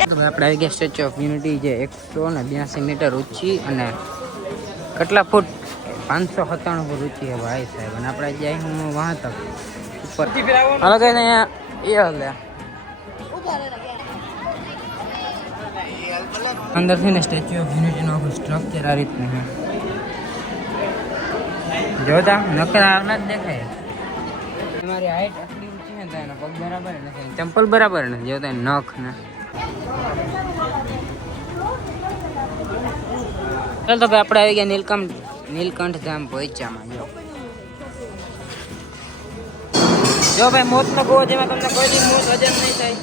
આપણે આવી ગયા સ્ટેચ્યુ ઓફ યુનિટી, જે 182 મીટર ઊંચી અને કેટલા ફૂટ 597 ફૂટ ઊંચી है भाई साहब। અને આપણે જાય હું वहां तक ऊपर हाल गए यहाँ ये हाल है अंदर से ना स्टेच्यू ऑफ यूनिटी નો સ્ટ્રક્ચર આ રીતનું છે। જોતા નકરા આવના જ દેખાય। તમારી હાઈટ આટલી ઊંચી છે તો એના પગ બરાબર નથી, ચંપલ બરાબર નથી, જોતા નખ ને। ચાલ તો ભાઈ આપણે આવી ગયા નીલકંઠ ધામ પહોંચ્યામાં। જો ભાઈ મોતનો ગો જેમાં તમને કોઈ દી મોત હજમ નહીં થાય।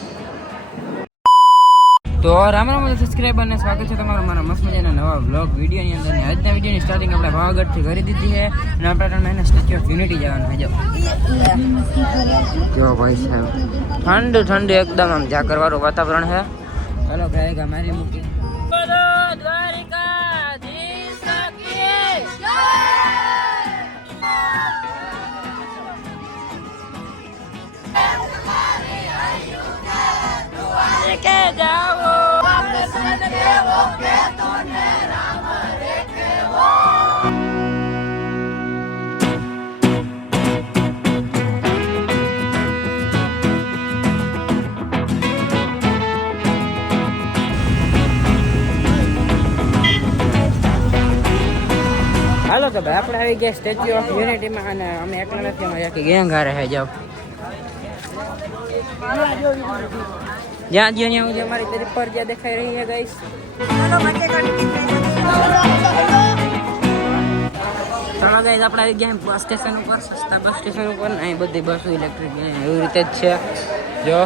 તો રામ રામ સબસ્ક્રાઈબર ને સ્વાગત છે તમારું મારા મસ્ત મજાના નવા વ્લોગ વિડીયોની અંદર। ને આજના વિડીયોની સ્ટાર્ટિંગ આપણે પાવાગઢથી કરી દીધી છે અને આપણે એને સ્ટેચ્યુ ઓફ યુનિટી જવાનું છે। જો ભાઈ સાહેબ ઠંડુ ઠંડુ એકદમ આમ ઝાકર વાળું વાતાવરણ છે। ચાલો ભાઈ મારી મૂકી કે જાઓ હાલો તો ભાઈ આપણે આવી ગયા સ્ટેચ્યુ ઓફ યુનિટીમાં અને અમે એકલા નથી, અમારી આખી ગેંગ હારે છે। જાઓ જ્યાં જ્યાં હું અમારી તરફ પર જ્યાં દેખાઈ રહી છે ગાઈસ। ચાલો ગાઈસ આપણે આવી ગયા બસ સ્ટેશન ઉપર, સસ્તા બસ સ્ટેશન ઉપર। અહીં બધી બસો ઇલેક્ટ્રિક એવી રીતે જ છે। જો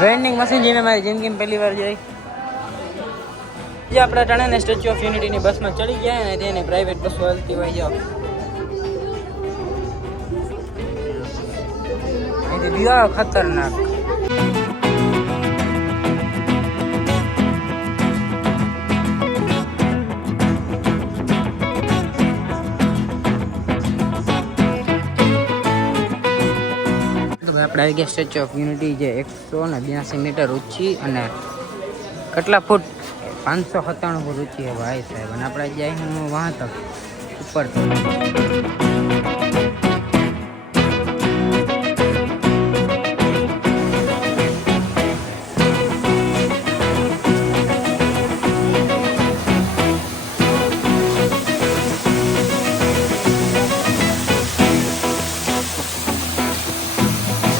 વેન્ડિંગ મશીન જે મેં મારી જિંદગીમાં પહેલી વાર જોઈ। જે આપણે ટાણાને સ્ટેચ્યુ ઓફ યુનિટીની બસમાં ચડી ગયા અને તેની પ્રાઇવેટ બસો હાલતી હોય। જાઓ અહીંથી વ્યૂ ખતરનાક। આપણે આવી ગયા સ્ટેચ્યુ ઓફ યુનિટી, જે 182 મીટર ઊંચી અને કેટલા ફૂટ 597 ફૂટ ઊંચી है भाई साहब। અને આપણે જાય હું वहां तक ऊपर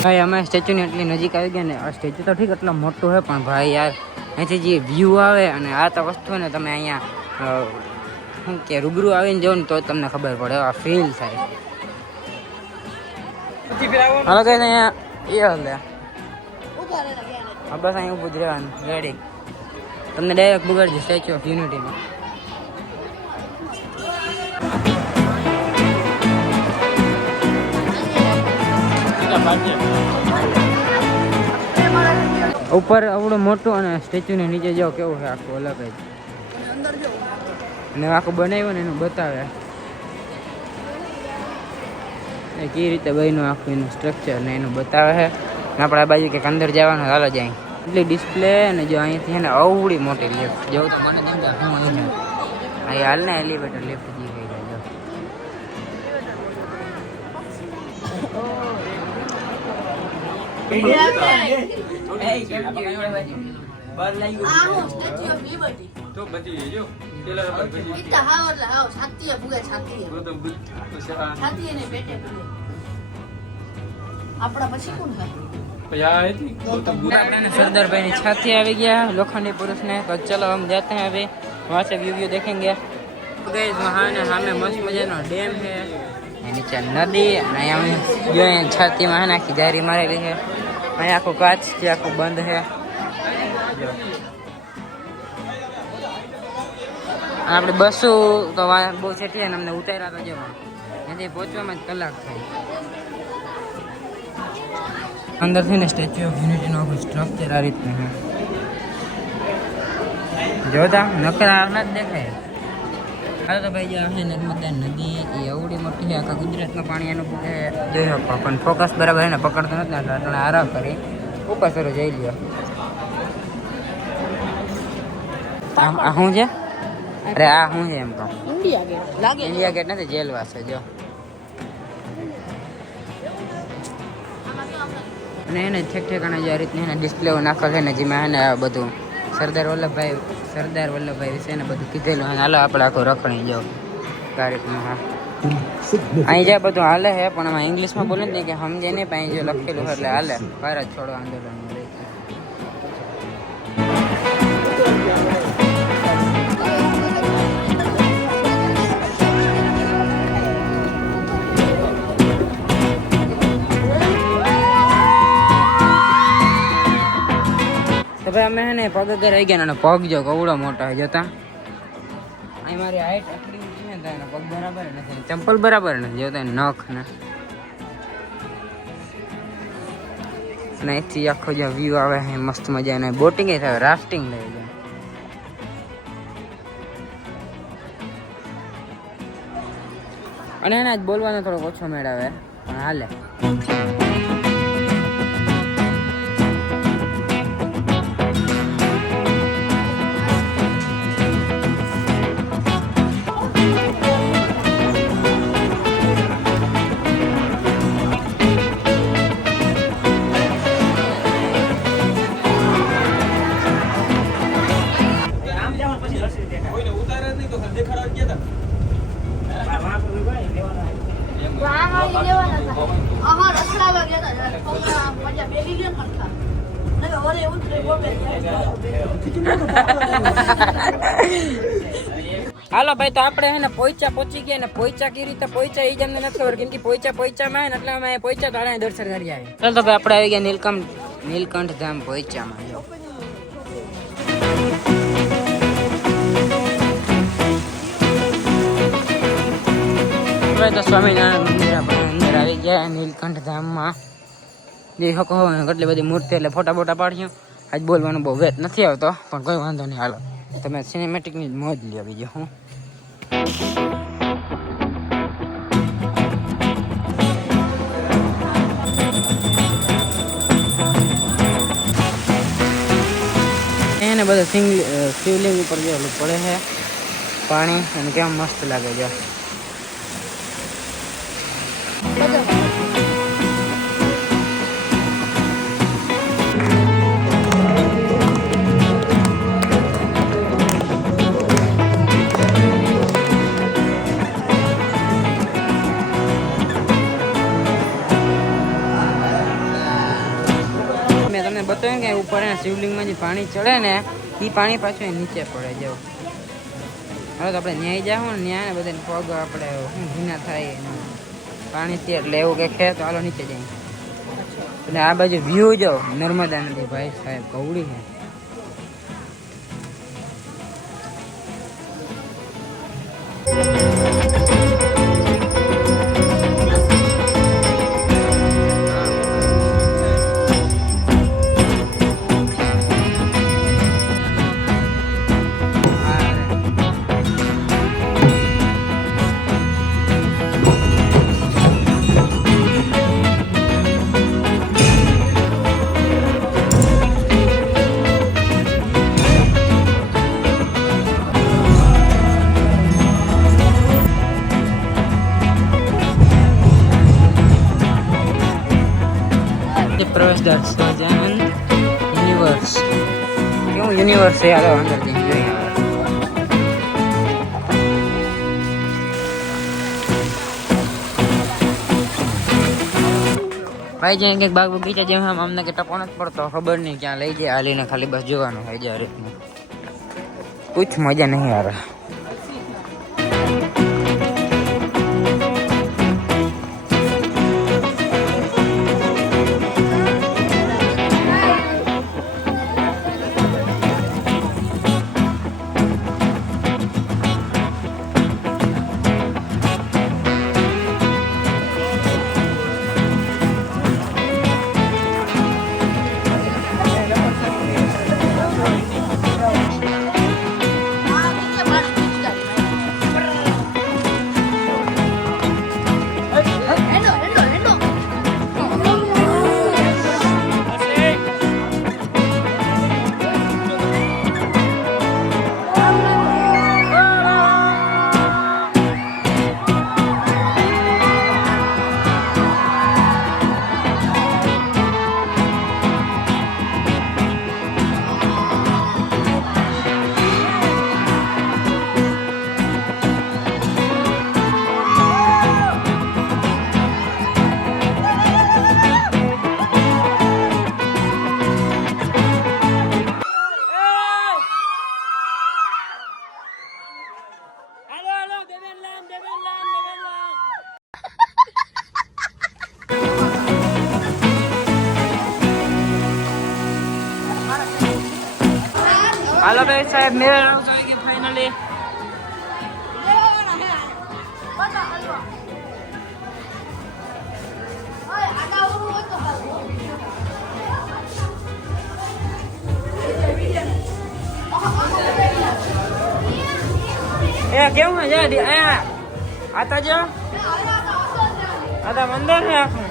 ભાઈ અમે સ્ટેચ્યુની એટલી નજીક આવી ગયા ને। આ સ્ટેચ્યુ તો ઠીક એટલો મોટું છે પણ ભાઈ યાર અહીંથી જે વ્યૂ આવે અને આ તો વસ્તુ ને તમે અહીંયા શું કે રૂબરૂ આવીને જો ને તો તમને ખબર પડે, આ ફીલ થાય। હાલો કે અહીંયા એ હાલે બસ અહીં ઊભું જ રહેવાનું રેડી, તમને ડાયરેક્ટ બગાડજો સ્ટેચ્યુ ઓફ યુનિટીમાં। ઉપર આવડું મોટું અને સ્ટેચ્યુ ને નીચે જાઓ કેવું છે આખું અલગ જ, અને આખું બનાવ્યું ને એનું બતાવે કઈ રીતે બન્યું આખું એનું સ્ટ્રક્ચર ને એનું બતાવે છે। આપણે આ બાજુ કંઈક અંદર જવાનું, હાલો જાય એટલી ડિસ્પ્લે અને જો અહીંયાથી ને અવળી મોટી લિફ્ટ જેવું તો મને જેમ કે હું અહીં હાલ ને એલિવેટર લિફ્ટ જી થઈ જાય। सरदारभाई ની छाती આવી ગયા लोखंडी पुरुष ने। तो चलो हम जाते हैं अभी वहाँ से व्यू देखेंगे। गाइस वहाँ ने हमें मस्त मजानो डैम है, नीचे नदी, छाती में आखी जारी मारेली है। અહીં આખું કાચ છે, આખું બંધ છે। આપણે બસો તો બહુ છેટી ને અમને ઉતાર્યા તો જવા ત્યાંથી પહોંચવામાં જ કલાક થાય। અંદરથી ને સ્ટેચ્યુ ઓફ યુનિટીનું આખું સ્ટ્રક્ચર આ રીતનું છે। જોતા નકરા આવના જ દેખાય। હાલ તો ભાઈ જે છે નર્મદા નદી એ એવડી મોટી છે, આખા ગુજરાતમાં પાણી એનું જોઈ શકો પણ ફોકસ બરાબર એને પકડતો નથી એટલે આરામ કરી ઉપર સરો જઈ લ્યો। આ શું છે? અરે આ શું છે એમ કહું? ઇન્ડિયા ગેટ લાગે. ઇન્ડિયા ગેટ નથી, જેલવા છે જો. અને એને ઠેક ઠેકાણે જે આ રીતની એને ડિસ્પ્લે નાખેલ છે ને જેમાં એને આ બધું સરદાર વલ્લભભાઈ વિશે ને બધું કીધેલું. હાલો આપણે આખું રખણી જો તારીખમાં. હા અહીં જ્યાં બધું હાલે છે પણ આમાં ઇંગ્લિશમાં બોલે જ નહીં કે સમજે નહીં, પણ અહીં જે લખેલું એટલે હાલે. ભારત છોડો આંદોલન. તો ભાઈ અમે હે ને પગ ઘરે આવી ગયા ને પગ જો કવડો મોટા હોય જોતા. અહીં મારી હાઈટ આટલી ઊંચી ને તો પગ બરાબર નથી, ચંપલ બરાબર નથી જોતા. નખ ને અહીંથી આખો જે વ્યૂ આવે છે મસ્ત મજા. અને બોટિંગ એ થાય, રાફ્ટિંગ થઈ જાય. અને એને જ બોલવાનો થોડોક ઓછો મેળ આવે પણ હાલે. હાલો ભાઈ, તો આપણે હે ને પહોંચી ગયા ને પહોંચા કેવી રીતે પહોંચ્યા એ જ અમને નથી ખબર, કેમ કે પહોંચ્યા એટલે અમે પહોંચ્યા તારા દર્શન કરી આવ્યા. ચાલ તો ભાઈ આપણે આવી ગયા નીલકંઠ ધામ પહોંચ્યામાં. જો તો સ્વામિનારાયણ મંદિર આપણે અંદર આવી ગયા નીલકંઠ ધામમાં. જે હકો કેટલી બધી મૂર્તિ એટલે ફોટા બોટા પાડ્યું. આજ બોલવાનો બહુ વેત નથી આવતો પણ કોઈ વાંધો નહીં. હાલો તમે સિનેમેટિકની જ મોજ લે. બીજું હું એને બધા શિવલિંગ ઉપર જેલું પડે છે પાણી અને કેમ મસ્ત લાગે છે. બતાવ્યું કે ઉપર શિવલિંગમાં જે પાણી ચડે ને એ પાણી પાછું નીચે પડે. જાવ હવે તો આપણે ન્યાય જાવ ને ન્યાય ને બધાને પગ આપણે શું ભીના થાય પાણીથી એટલે એવું કે ખે તો હાલો નીચે જાય. એટલે આ બાજુ વ્યૂ જો નર્મદા નદી ભાઈ સાહેબ કવડી છે. પ્રવેશદ્વાર સહજાનંદ યુનિવર્સ. કેવું યુનિવર્સ છે? હાલો અંદર જઈને જોઈએ. ભાઈ જાય કંઈક બાગ બગીચા જેમ અમને કે ટપો નથી પડતો, ખબર નહીં ક્યાં લઈ જાય. હાલીને ખાલી બસ જોવાનું હોય છે. આ રીતનું કુછ મજા નહીં આવે. હાલો ભાઈ સાહેબ મેરે રાઉન્ડ આવી ગઈ ફાઇનલી. એ કેવું છે અહીંયા આતા જો આતા મંદિર છે આખું.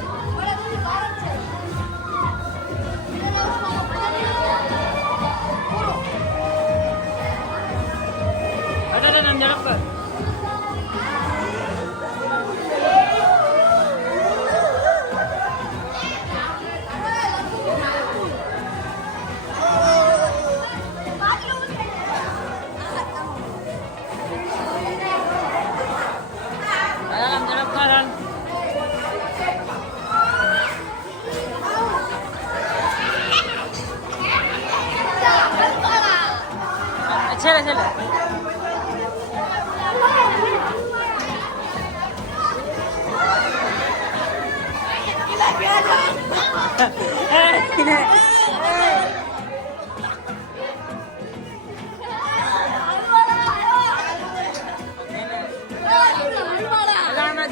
છેલ્લે છેલ્લે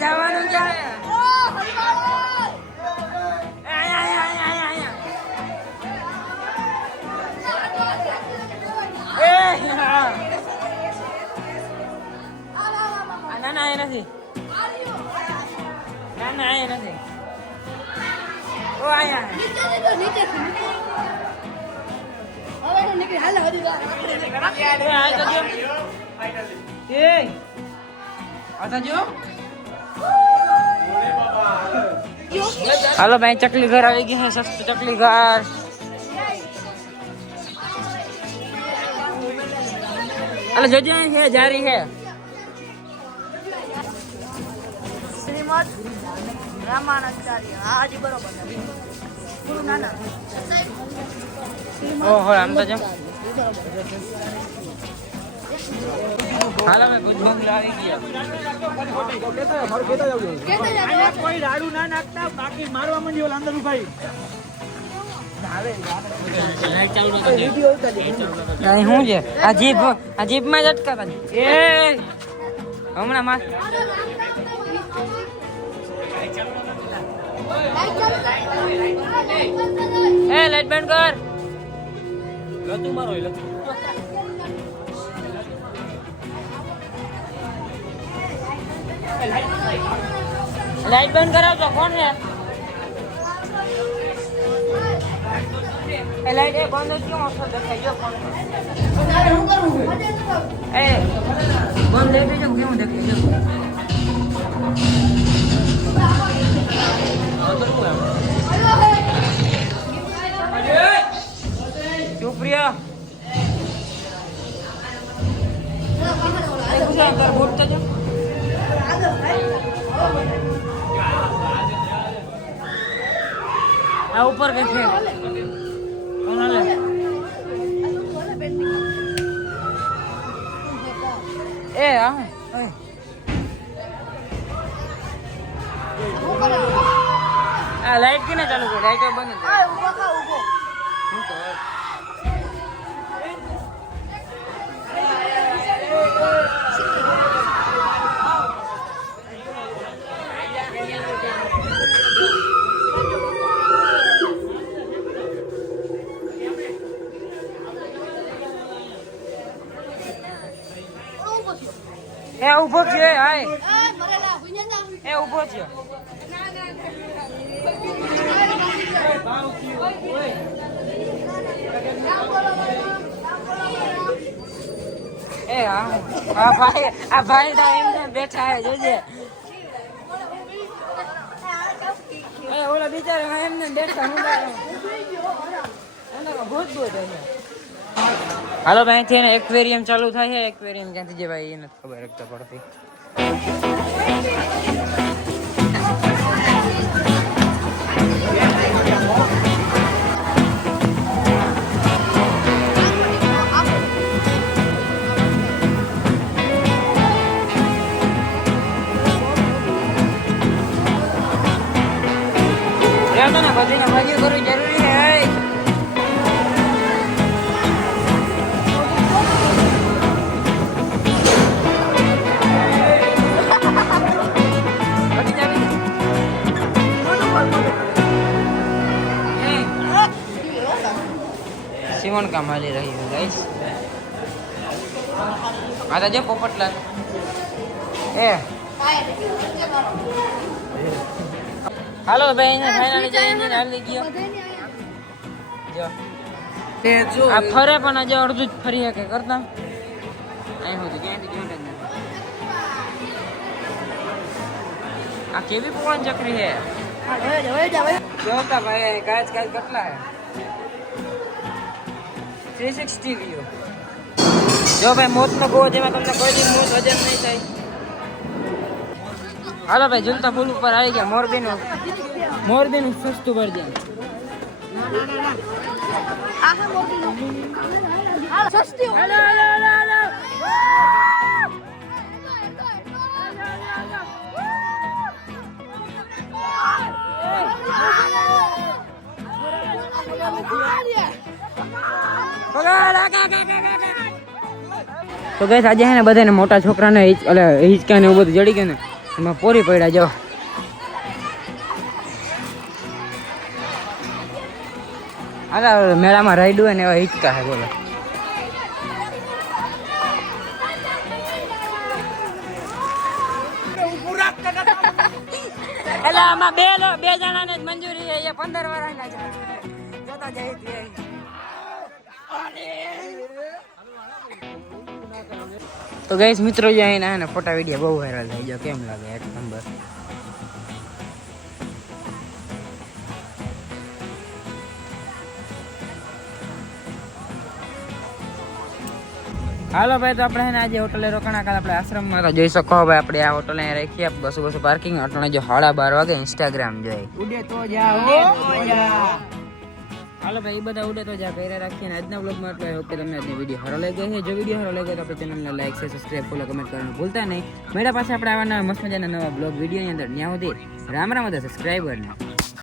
જવાનું ક્યારે? ના ના એ નથી. ના ના એ નથી. ઓ આયા હાલો ભાઈ ચકલી ઘર આવી ગઈ છે. સસ્તું ચકલી ઘર. અલે જોજો છે જારી છે. શ્રીમદ રામાનંદાચાર્ય હાજી બરોબર. ઓહો આમ તો જો હાલો મેં ભુજ બંગલા આવી ગયા. કોઈ રાડું ના નાખતા બાકી મારવા માંડ્યો અંદર ભાઈ. શું છે આ જીપ માં જ અટકાતા એ હમણાં માં એ લાઈટ બંધ કર. લતું મારો લાઈટ બંધ કરાવજો. કોણ છે એ લાઈટ? એ બંધ જ કેમ અસર દેખાય? કોણ એ બંધ લઈ દેજો કેવું દેખાય? સુપ્રિયા આ ઉપર કે છે એ આ લાઈટ કેને ચાલુ કરી? લાઈટ બંધ એ ઉભો છે. હાય એ ઉભો છે. એ આ ભાઈ તો એમને બેઠા હે જોજે. ઓલા બિચારા એમને બેઠા ભૂત ભૂત. હાલો ભાઈ થી એક્વેરિયમ ચાલુ થાય છે. એક્વેરિયમ ક્યાંથી જે ભાઈ એ નથી ખબર એકતા પડતી. બધીને ભાગ્ય કરવું જરૂરી છે. સીવણ કામ હાલી રહ્યું ગાઈસ. આ તો જો પોપટલાલ એ હાલો ભાઈ ને ફાઇનલી જઈને હાલી ગયો જો આ ફરે પણ આજે અડધું જ ફરી કે કરતા અહીં હું ક્યાંથી જોડે આ કેવી પવન ચક્રી હે જોતા ભાઈ કાચ કેટલા હે 360 વ્યૂ જો ભાઈ મોત નો ગો જેમાં તમને કોઈ દી મોત હજમ નહીં થાય. હાલો ભાઈ ઝૂલતા પુલ ઉપર આવી ગયા. મોરબીનું સસ્તું ભરજે. તો ગાઈસ આજે હે ને બધાને મોટા છોકરાને હિંચકા ને એવું બધું જડી ગયું ને એમાં પોરી પડ્યા જો. આ મેળામાં રાઈડ હોય ને એવા હિંચકા હે બોલો. એટલે આમાં બે જણાને જ મંજૂરી છે. એ 15 વાળાના છે. જોતા જઈ તો ગાઈસ મિત્રો જે અહીંના ને ફોટા વિડીયો બહુ વાયરલ થઈ ગયો. કેમ લાગે? એક નંબર. હાલો ભાઈ તો આપણે આજે હોટલે રોકાણા કાલ આપણે આશ્રમમાં તો જોઈ શકો ભાઈ આપણે આ હોટલે રાખીએ બસો પાર્કિંગ અટણે જો 12:30 વાગે ઇન્સ્ટાગ્રામ જોઈ ઉડે તો જા હાલો ભાઈ એ બધા ઉડે તો જા કર્યા રાખીએ ને આજના બ્લોગમાં એટલે ઓકે તમને આજની વિડીયો સારો લાગ્યો છે. જો વિડીયો સારો લાગ્યો તો આપણે ચેનલને like share subscribe follow comment કરવાનું ભૂલતા નહીં. મેળા પાસે આપણે આવાના મસ્ત મજાના નવા બ્લોગ વિડીયોની અંદર ત્યાં સુધી રામ રામ બધા સબસ્ક્રાઇબરને